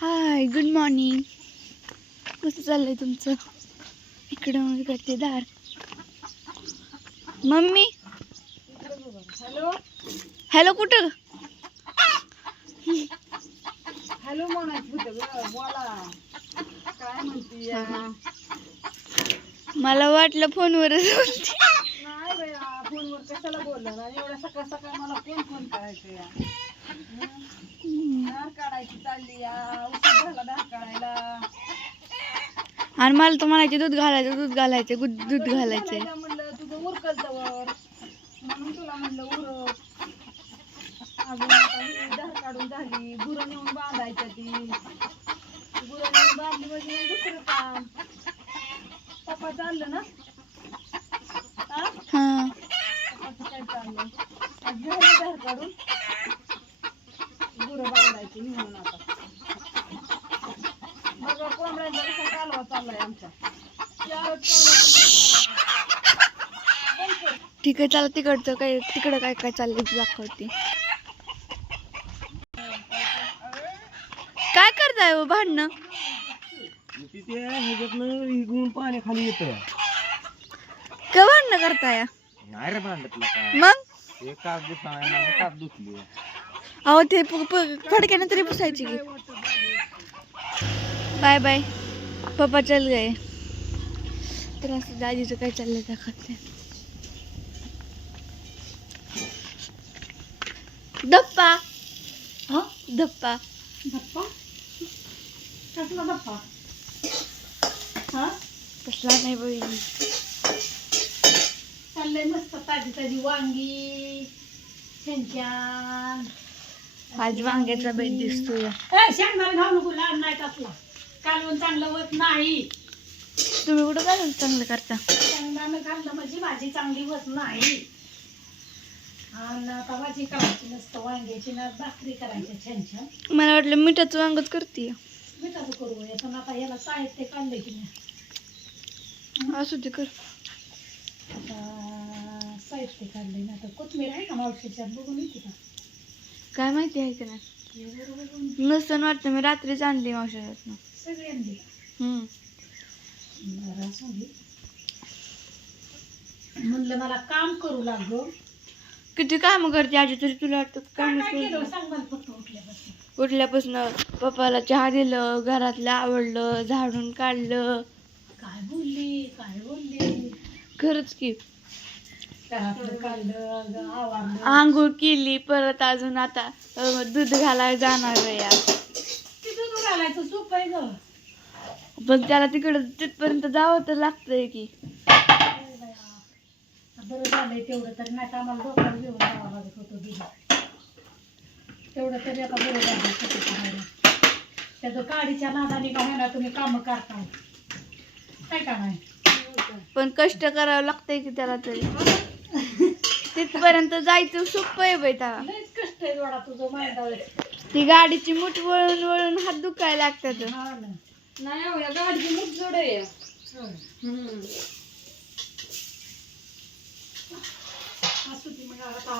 Hi good morning कसं चाललंय तुमचं? इकडं करते दार. मम्मी? हॅलो? हॅलो कुठं? हॅलो? मला वाटलं फोनवरच बोलते. एवढ्या सकाळ सकाळ मला कोण फोन करायचं या. धार काढायची चालली या. उशीर झाला धार काढायला. आणि मला तर म्हणायचे दूध घालायचं दूध घालायचं गुद- दूध घालायला म्हणलं तुझं उरकल तवर. म्हणून तुला म्हणलं उरक. अजून आता ही धार काढून झाली. गुरं नेऊन बांधायच्या ती. गुरं नेऊन बांधली म्हणजे मग दुसरं काम. पप्पा चाललं ना? हा हा. पप्पाचं काय चाललं आज झाली धार काढून गुरं बांधायची नेऊन आता मग कोंबड्यांचा कसा कालवा चाललाय आमचा चारच कोंबड्या बंद कर. ठीक आहे चला तिकडचं काय तिकडं काय काय चाललंय दाखवते. काय करताय हो भांडणं? तिथे ह्याच्यातनं इकडून पाणी खाली येतं का भांडणं करताय? नाही रे भांडतलं काय मग? हे दुखली. अहो ते प- प- फडक्यानं तरी पुसायची की. Bye bye. पप्पा चल गए. तर असं दाजीचं काय चाललंय दाखवते दप्पा हा? दप्पा धप्पा? कसला धप्पा? हा? कसला नाही बहिणी चाललंय मस्त ताजी ताजी वांगी शेंगक्यान आज वांग्याचा बेत दिसतोय. ए शेंगदाणा घालू नको लाड नाही टाकला. कालवून चांगलं होत नाही. तुम्ही कुठं काय चांगलं करता? शेंगदाणा घालणं म्हणजे भाजी चांगली होत नाही. आणि आता भाजी करायची नसतं वांग्याची ना भाकरी करायची छान छान. मला वाटलं मिठाचं वांगच करते मिठाचं करू या पण आता याला साहित्य की नाही. असू दे कर. आता साहित्य काढलंय ना आता कोथमीर आहे का मावशीच्या बघून येते का? काय माहिती आहे का नाही. हे बरोबर नसतं वाटतं मी रात्रीच आणली मावशातनं हम्म. बरं असू दे. म्हणलं मला काम करू लागलो किती काम करते आजी तरी तुला वाटतं काय काम काय केलं? सांग मला फक्त उठल्यापासून. उठल्यापासून पप्पाला चहा दिलं घरातलं आवडलं झाडून काढलं. काय बोलली? काय बोलली? खरंच की. घरातलं काढलं ग- आवरलं आंघोळ केली परत अजून आता अं, दूध घालायला जाणार आहे या ते दूध घालायचं सूप आहे ग. पण त्याला तिकडं तिथपर्यंत जावं तर लागतंय की. बरं झालंय तेवढं तरी नाही तर आम्हाला डोक्याला घेऊन जावं लागत होतं दूध. तेवढं तरी आता बरं झालं कसं करायला. त्याचं गाडीच्या नादाने का होईना तुम्ही कामं करताय. काय का नाही? पण कष्ट करावं लागतंय की त्याला तरी. तिथपर्यंत जायचं सोपं आहे बाई त्याला लयच कष्ट आहे जोडा तुझं मांडावं. ती गाडीची मुठ वळून वळून हात दुखायला लागतात. हा ना. नाही हो या गाडीची मुठ जोड आहे. होय. असू दे मग आता.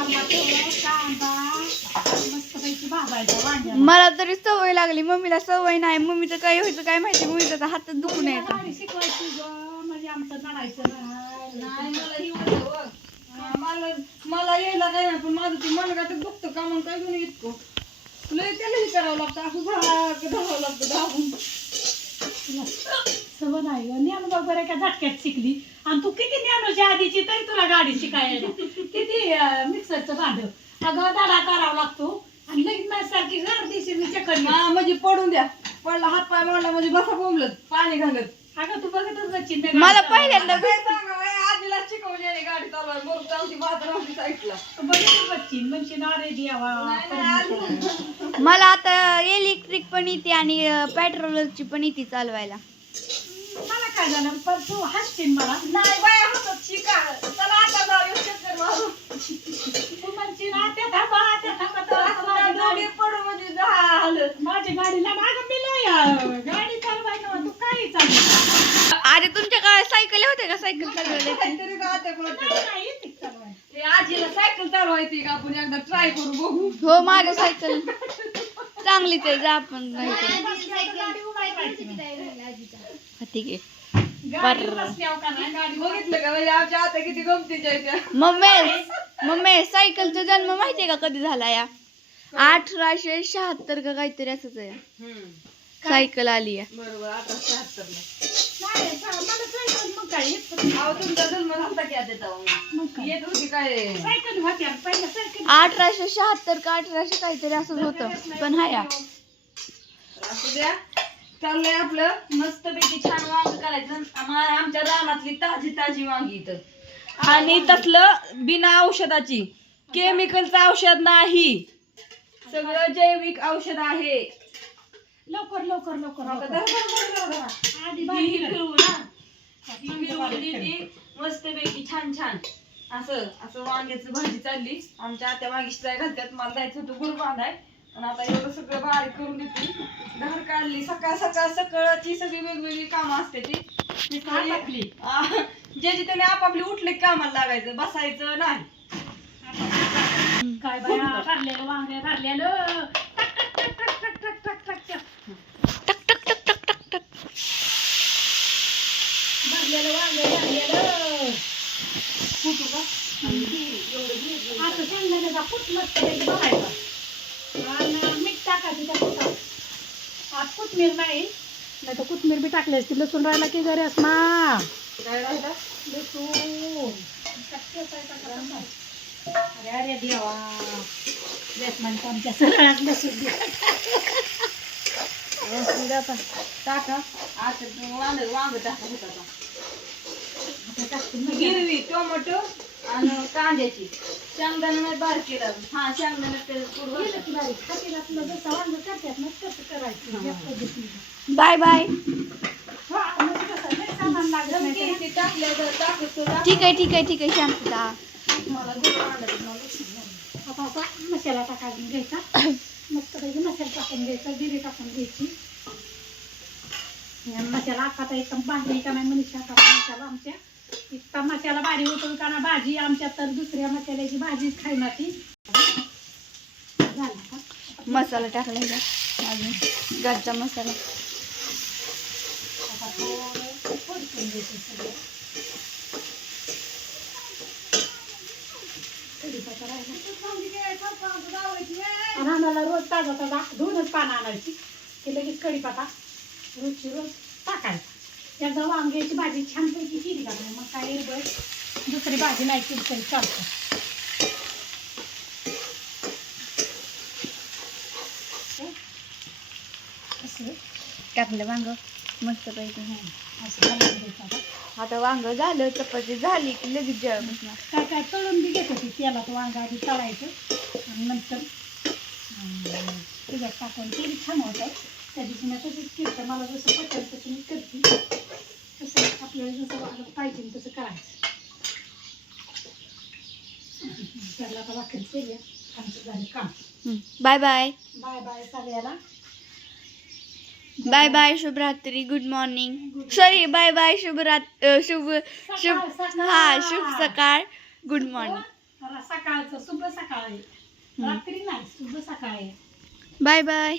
आंबा ठेवला कांदा मस्तपैकी भाजायचा वांग्याला. मला तरी सवय लागली मम्मीला सवय नाही. मम्मीचं काय व्हायचं काय माहिती मम्मीचं आता हातात दुखून यायचं गाडी शिकवायची ग म्हणजे आमचं नडायचं नाही मला ही होतं व. मला मला यायला काय नाही पण माझं ते मनगा तर दुखतं का मग काय घेऊन इतकं. लय त्यालाही करावं लागतं असं धाक धावावं लागतं धावून सवय नाही ग. ज्ञान बरोबर एका झटक्यात शिकली. आणि तू किती ज्ञानोच्या आधीची तरी तुला गाडी शिकायला. किती अं, मिक्सरचं भांड. अगं दाडा करावा लागतो. आणि लगेच माझ्यासारखी गर्दीशी मी चक्कर. हा म्हणजे पडून द्या. पडला हात पाय मोडला म्हणजे बसा बोंबलत पाणी घालत. अगं तू बघतच गच्ची मला पहिल्यांदा काय सांगा? शिकवली आणि गाडी साईडला म्हणजे परमेश्वरा. मला आता इलेक्ट्रिक पण येते आणि पेट्रोलची पण येते चालवायला. मला काय झालं? पण तू हसशील मला. नाही बाया हातात शिका. चला आता जाऊ चक्कर मारू तू म्हणशील आत्या थांबा आत्या थांबा तर असं माझी दोघे गाडी पडू म्हणजे झालं माझी गाडीला मागं मी लय अं, गाडी चालवायला तू काही चालू आधी तुमच्या काळात सायकल होते का सायकल चालवायला काहीतरी गाते पडते नाही येते चालवायला ते आजीला सायकल चालवायची का आपण एकदा ट्राय करू बघू. हो माझी सायकल चांगली बसली तर जा आपण नाही तर. हा, ठीक आहे गाडी बसल्यावर का नाही गाडी बघितलं का म्हणजे आमच्या आता किती गमतीच्या आहेत त्या. मम्मी मम्मी सायकलचा जन्म माहितीये का कधी झाला या? अठराशे शहात्तर का काहीतरी असंच आहे. हम्म. सायकल आली आहे. बरोबर आता शहात्तर अहो तुमचा जन्म झालता की आता तेव्हा? येत होती काय? अठराशे शहात्तर का अठराशे काहीतरी असंच होतं. पण हा. या असू द्या. चाललंय आपलं. मस्तपैकी छान वांग करायचं. आम्हा- आमच्या रानातली ताजी ताजी वांगी इथं. आणि तसलं बिना औषधाची. केमिकलचं औषध नाही. सगळं जैविक औषध आहे. लवकर लवकर लवकर का? धरा, धरा, धरा, धरा, धरा. ही- फिरवू ना. ही फिरवून देते. मस्तपैकी छान छान. असं असं वांग्याची भाजी चालली. आमच्या आत्या वांगीची जाय घालतात. मला जायचं होतं गुड बांधाय. पण आता एवढं सगळं बारीक करून देते. धार काढली. सकाळ सकाळ सकाळची सगळी वेगवेगळी कामं असते ती. ती सगळी- आ, ज्याची त्याने आपापली उठले की कामाला लागायचं. बसायचं नाही. काय बाया भरलेलं वांगे भरलेलं भरलेलं वांगे भरलेलं फुटू का? आता शेंगदाण्याचा फूट मस्त पैकी बघायचा आणि मीठ टाकायचं त्या फुटात आज कोथमीर नाही. नाही तर कोथमीर बी टाकली असती लसूण राहिला की घरी काय राहिलं लसूण. अरे अरे देवा. लसूण टाका आता हिरवी टोमॅटो आणि कांद्याची. शेंगदाणा बारीक हा शेंगदाणा बाय बाय. ठीक आहे ठीक आहे ठीक आहे शांतता. मसाला टाका घ्यायचा. मस्तपैकी मसाला टाकून घ्यायचा जिरे टाकून घ्यायची. मसाला आता एकदम भाजी का नाही मनीषा का मसाला आमच्या. इतका मसाला भारी होतो का ना भाजी आमच्या तर दुसऱ्या मसाल्याची भाजीच खायना ती. झालं का? मसाला टाकला अजून घरचा मसाला. आता थोडं परतून घ्यायचं सगळं. कढीपत्ता आणि आम्हाला रोज ताजा ताजा धुवूनच पानं आणायची. की लगेच कढीपाता रोजची रोज टाकायचा. एकदा वांग्याची भाजी छानपैकी केली का मग काय बस दुसरी भाजी नाही केली तरी चालतं. असं? टाकलं वांग मस्त पैकी असं घालून द्यायचं आता. वांग झालं चपाती झाली की लगेच जेवाय बसणार काय काय तळून बी घेत होती तेलात वांगा आधी तळायचं आणि नंतर अं, त्याच्यात टाकून ते बी छान होतं त्या दिवशी मी तसंच केलं. तर मला जसं पटेल तसं मी करते. तसं आपल्याला जसं वागत पाहिजे तसं करायचं. त्याला आता भाकरी केली. आमचं झालं काम. Bye bye. बाय बाय सगळ्याला. बाय बाय शुभरात्री good morning sorry bye bye शुभरात अ, शुभ शुभ सकाळ, सकाळ. हा शुभ सकाळ गुड मॉर्निंग जरा सकाळचं शुभ सकाळ आहे रात्री नाही शुभ सकाळ आहे बाय बाय